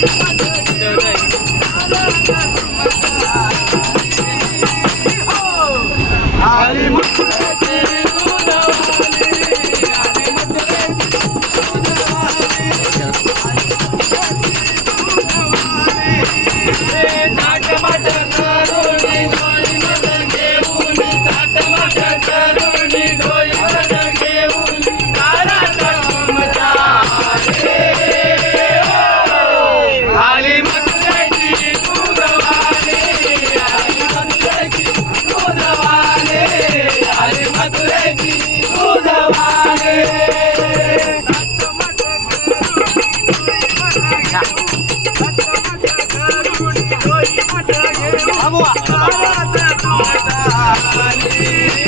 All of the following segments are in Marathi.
Thank you. आले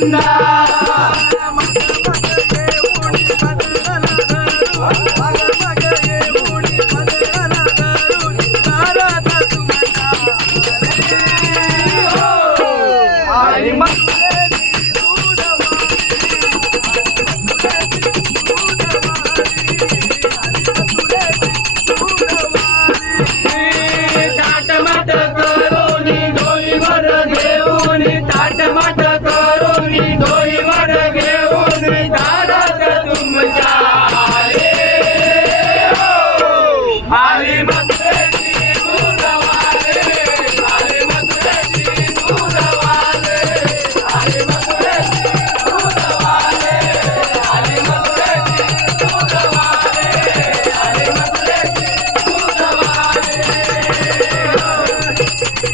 Nah.